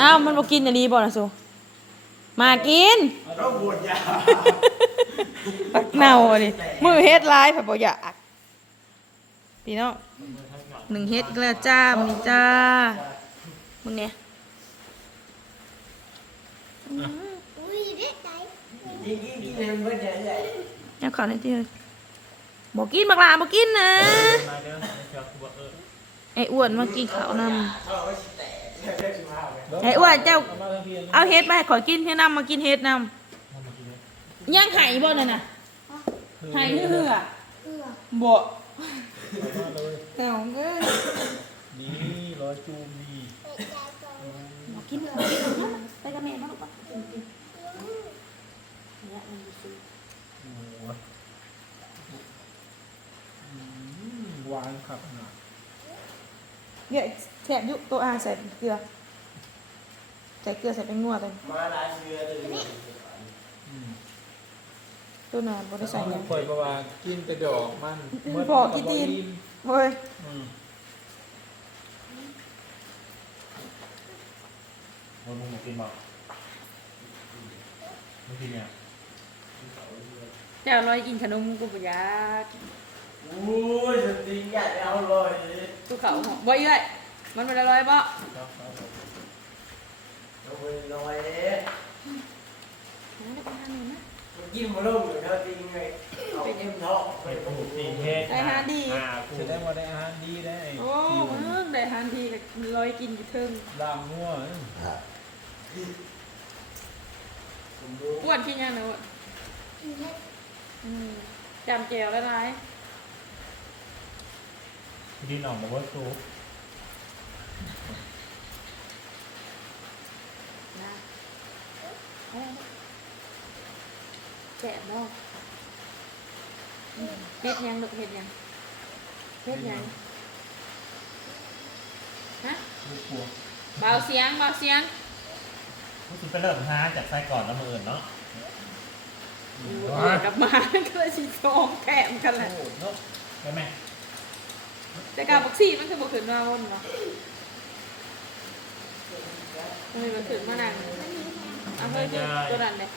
อ้าวมันบ่กินอันนี้บ่ล่ะสูมากินเราบวชยาปักเน่าดิมือเฮ็ดหลายผัดบ่อยากพี่น้องหนึ่งเฮ็ดอีกแล้วจ้ามึงนี่จ้ามึงเนี่ยอุ้ยเด็กใจกินกินกินให้มันเบิดใหญ่ใหญ่ยังขอหน่อยที่เลยบ่กินบักหลาบ่กินนะมาเด้อเจ้าคือว่าเออไอ้อ้วนมากินข้าวนเอาไว้สิแตกแค่สิบห้าเลยำ ไอ้อ้วนเจ้าเอามาทางเพียนเอาเฮ็ดมาให้ขอยกินให้นำมากินเฮ็ดนเอามากินเลยำยังไห้บ่นั่นน่ะไห้เหือเพื่อบ่เอามาเลยแต่ของเอ้ยนี่ร้อยจูมนี่เด็กใจก่อนบ่กินบ่กินเอามาไปกับแม่มาลูกปะโอ้โหอืมหวานครับนะเนี่ยแซ่บอยู่ตัวอาใส่เกลือ ใส่เกลือใส่เป็นงัวตัวมาลายเชือเลยอืมตัวน่ะบ่ได้ใส่หยังปล่อยประว่ากินแต่ดอกมันอืมเมื่พอกินตีนเฮ้ยอืมมันมึงมากินบ่ไม่กินเนี่ยเจ้าลอยกินขนมกูบ่อยากอุ้ยสติงใหญ่เอาเลยกูเขาหอมบ่อีเลยมันบ่ได้ลอยบ่ครับ ครับผมเอาไปลอยเด้นั่นไปหาหนูนะมันกินมาลงอยู่เท่าจริงไงเอาเอ็มท้องไปปลูกตีนเฮ็ดได้หาดีอ่าปลูจะกได้มาได้อาหารดีได้โอ้มึงได้หันทีก็ลอยกินอยู่เทิงลามงัวเอ้ยผมรู้อ้วนขี้ยังนะอ้วนเด็กอืมจำแจวแล้วไรดินออกมาว่าสูบ นะเอาไว้แจกเนาะอืมเฮ็ดยังลูกเฮ็ดยังเฮ็ดยังฮะลูกพวงเบาเสียงเบาเสียงรู้สึกไปเริ่มหาจากไส้ก่อนแล้วมืออื่นเนาะโอ้ยกลับมาก็เลยสิโตองแกมกันแหละโอ้เนาะได้ไหมแต่การบักซี่มันคือบ่ขึ้นมาวนเนาะมันเลยบ่ขึ้นมานั่ง เอาเฮ้ยคือตัวนั้นเลย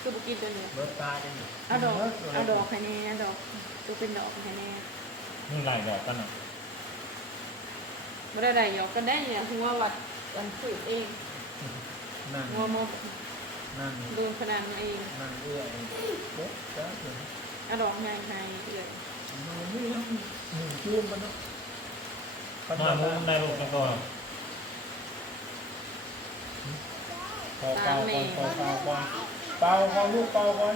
คือบ่กินตัวนี้เบิร์ดตาจังนี่เอาดอกเอาดอกให้แน่เอาดอกตัวเป็นดอกให้แน่นี่หลายดอกกันอะบ่ได้ได้หยอกกันได้เนี่ยหัววัดวันสืบเองนั่นหัวมดนั่นโดนพนันมาเองนั่นเอื้อยเด็กจ้าเถอะเอาดอกใหญ่ให้เลยมันนี่นะหนึ่งจุ่มมันเนาะปัญมาหามุมในลูกกันก่อน เป่าเป่าก่อนเป่าเป่าก่อนเป่าก่อนลูกเป่าก่อน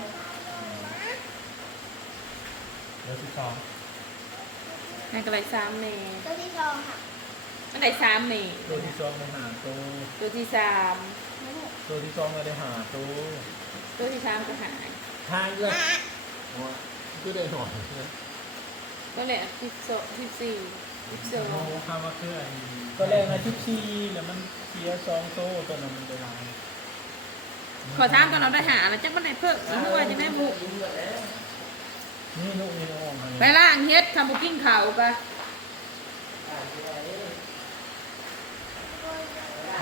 เดี๋ยวสิบสองนั่นก็เลยสามเมตัวที่สองค่ะมันได้สามเมตัวที่สองได้หาตัวตัวที่สามตัวที่สองก็ได้หาตัวตัวที่สามก็หายทางเลยก็ได้หน่อยนะก็เลยสิบสองสิบสี่สิบสองโอ้ข้ามาเคลื่อนก็แรงนะที่ทีแล้วมันเสียสองโต้ตัวนั้นมันไปลาย ขอถามตอนเราได้หาแล้วจักมันได้เพิ่มอีกหัวจะได้บุกนี่ลูกนี่น้องไปล่างเฮ็ดทำบุกิ้งข่าวปะ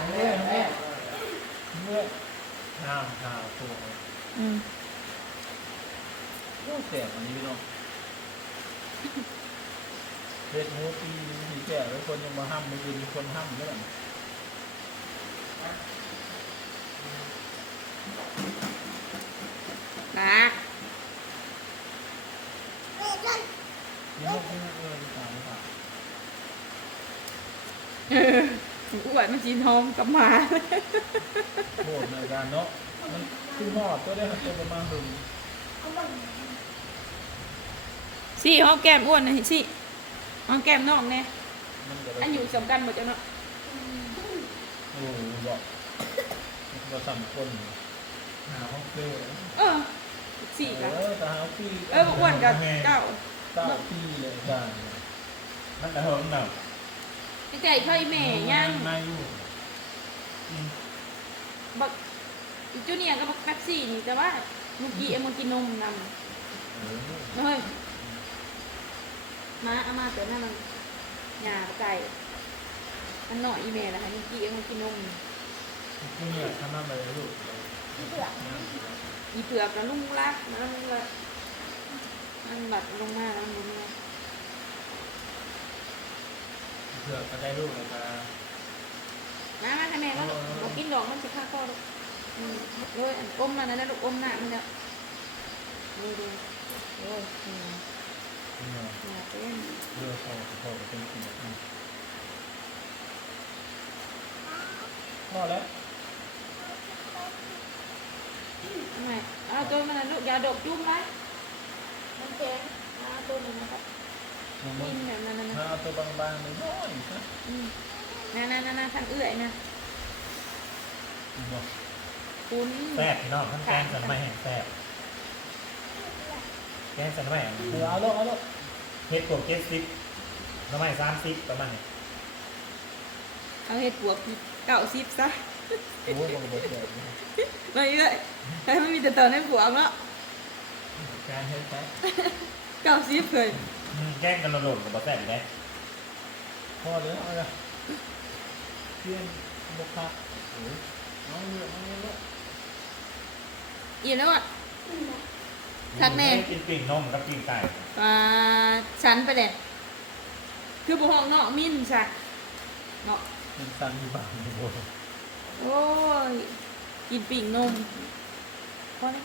เมื่อเมื่อเมื่อน้ำข้าวตัวอืมโอ้แสบอันนี้เนาะเฮ็ดโมปีมีแก่แล้วคนยังมาห้ามมืออื่นมีคนห้ามด้วย นะเด็กใจนี่ลูกนี่เออสามสามเอออ้วนมันจีนหอมกับหมาโหดในการเนาะมันคือหอดก็ได้ตัวประมาณหนึ่งเอาบังสิหอมแก้มอ้วนนะสิหอมแก้มน้องแน่มันจะอันอยู่สำคัญหมดจ้ะเนาะโอ้บอกเราสามคนหาห้องเกลือเออ สี่เอละอแต่หาพี่เออบอกอ้วนกับเจ้าเก้าพี่เลยจ้านั่นแต่เฮิร์มหน่ะพี่ใจพ่ออีแม่ยังนายอยู่บักอีจูเนียร์กับบักแป๊บซี่นี่แต่ว่าเมื่อกี้เอ็มมันกินนมนเออำเฮ้ยมาเอามาแต่นั่นมันหยาไก่อันหน่อยอีแม่นะคะเมื่อกี้เอ็มมันกินนมคุณเนี่ยทำมาไปเลยลูกเผือก อีเผือกกับลุงรักนะลุงรักมันบัดลงมาแล้วมันลงมาเผื่อก็ได้ลูกเลยจ้ามามาให้แม่ก็เรากินดอกมันจะฆ่าคอลูกอืมเลยอันอมมันนะลูกอมหน้ามันแล้วดูดูโอ้ยเหนื่อยเนี่ยเหนื่อยเต้นเลือกเขาเขาก็เป็นกินแบบนี้พอแล้ว ทำไมเอาตัวมันนะลูกอย่าดกจุ้มไว้มันแข็งเอาตัวมันนะครับน้องมึกิงนแบบนั้นนะนะถ้าเอาตัวบางๆเลยน้อยซะอืมนั่นนั่นนั่นทางเอื้อยนะบอกคุณแซ่บพี่น้องท่านแกงสันไม่แห้งแซ่บแกงสันไม่แห้งเออเอาลูกเอาลูกเฮ็ดพวกเจ็ดสิบน้ำไม่สามสิบประมาณนี้เอาเห็ดปวกเก่าซิบซะโอ้ยบอกบอกเดี๋ยว ไม่เอื้อยให้มันมีแต่ตอนให้ปวกเนาะการให้ไปเก่าซิบเลยอืมแกงกันหล่นๆกับบ่แซ่บอยู่แล้วพอเลยเอาละเพี้ยนบกค่ะโอ้ยเอาเยอะเอาเยอะอิ่มแล้วอะคักแน่ กินปิ่งนมกับปิ่งไก่อ่าชั้นไปเลยคือบุห้องเนาะมินใช่เนาะเป็นสันมีบางอยู่โอ้ย กินปิ่งนมพอแล้ว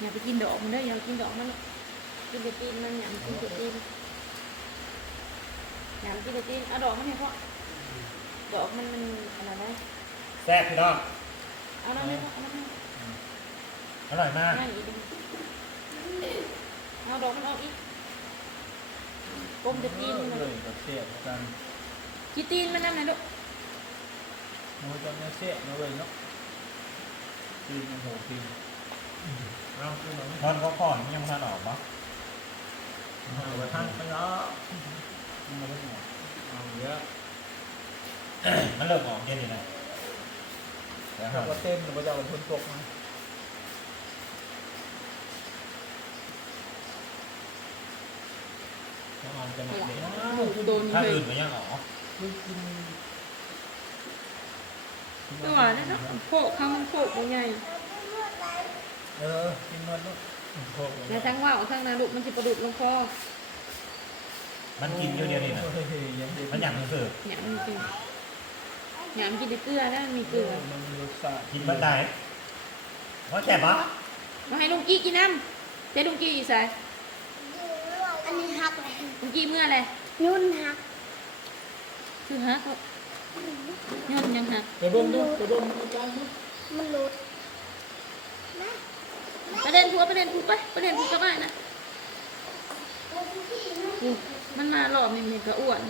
อย่าไปกินดอกมันเด้ออย่าไปกินดอกมันกินแต่ตีนมันอย่าไปกินแต่ตีนอย่าไปกินแต่ตีนเอาดอกมันให้พ่อดอกมันมันอะไรได้แซ่บพี่น้องเอาน้ำให้พ่อเอาน้ำให้อร่อยมากง่ายอีกเอาดอกมันออกอีกกลมแต่ตีนมันเลเลยยกับเสียบกันกี่ตีนมันนั่นนะลูกมันจะไม่เสียนะเว้ยเนาะ ปีนโอ้โหปีนเอาขึ้นมาทอนก็ก่อนยังไม่ทันออกปะเอาไปทั้งไปเนาะมันไม่หมดเอาเยอะมันเริ่มออกเย็นอยู่นะเดี๋ยวคถ้ารับว่าเต็มหรือว่าจะเอาคนตกมาต้องเอาจะหนักเด็กโดนถ้าเลยอื่นมันยังออกคือกิน ตัวนั่นเนาะโคกข้างโคกมันใหญ่เออกินมันเนาะโคกในทั้งว่าวทั้งนาดุมันจะประดุดลงคอมันกินอยู่เดียวนี่นะเฮ้ยยังเด็กมันอยากมันสืบหยามมันกินหยามกินแต่เกลือนะมีเกลือมันมีรสชาติกินมันได้ว่าแก่ปะมาให้ลุงกี้กินน้ำเจ๊ลุงกี้อยู่ใส่อันนี้หักเลยลุงกี้เมื่อไรยุ่นหักคือฮัก ย้อนยังฮักไปดมดูไปดมดูใจดูมันหลุดนะประเด็นผัวประเด็นผัวไปประเด็นผัวก็ได้นะอู้มันมาหลอกมันมันก็อ้วน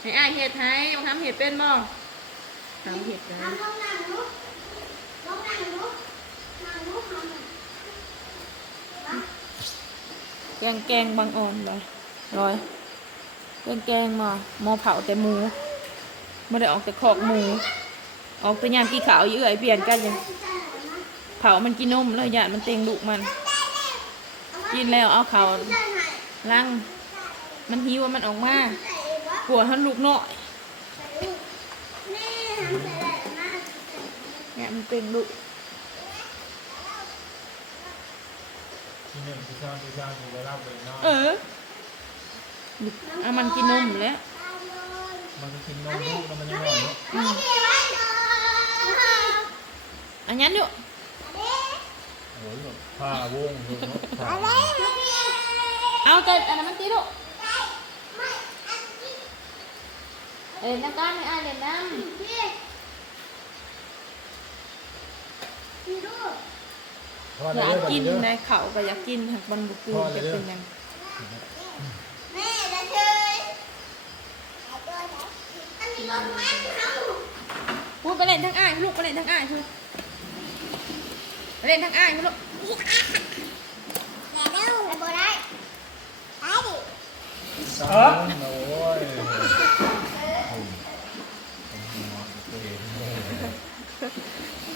ให้อ้ายเห็ดให้มาทำเห็ดเป็นบ่ทำเห็ดได้ ทำต้องนั่งลุกต้องนั่งลุกนั่งลุกทำ แกงแกงบางอ่อนเลยร้อยแกงแกงมาหมอเผาแต่หมูไม่ได้ออกแต่ขอกหมู ออกแต่ยามกี่ขาวเยื่อยเปลี่ยนกันยังเผามันกินนมแล้วยานมันเต็งดุมัน กินแล้วเอาเขาล้างมันหิวมันออกมาปวดทันลูกเนาะแม่ทำเสร็จแล้วนะเนี่ยมันเต็งดุที่หนึ่งที่สองที่สามอยู่เวลาไปนอน เออเอามันกินนมแล้วมันก็กินนมลูกแล้วมันยังหน่อยเนาะอืมอันนั้นอยู่โอ้ยแบบผ้าวงเลยเนาะผ้าเอาแต่อันนั้นมันตีดุเอ้ยน้ำตาลไม่อายเลยน้ำพ ออได้ยากเลยกินเด้อในเขาก็อยากกินหักบันบุกือจะเป็นยังแม่จะเชยอันนี้รถมันเขาพูดไปเล่นทั้งอ้ายลูกไปเล่นทั้งอ้ายคือไปเล่นทั้งอ้ายลูกอย่าเด้อบ่ได้ได้ดิสามโอ้ยผมหัวตัวเองเลย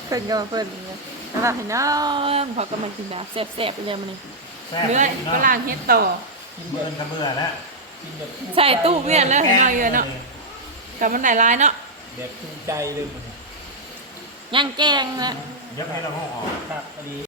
เพิ่นก็มาเพิ่นเนี่ยแลาให้น้องเขาก็มากินนะแซ่บๆไปเลยมันนี่เนื้อพี่น้ฝองรั่งเฮ็ดต่อกินเบื่เบิอร์นกับเบื่อแล้วกินแบบใส่ตู้เวียนแล้วให้น้อยเยอะเนาะกับมันไหนลายเนาะแบบภูมิใจเลยมันย่างแกงนะยกให้เราห้องออกครับพอดี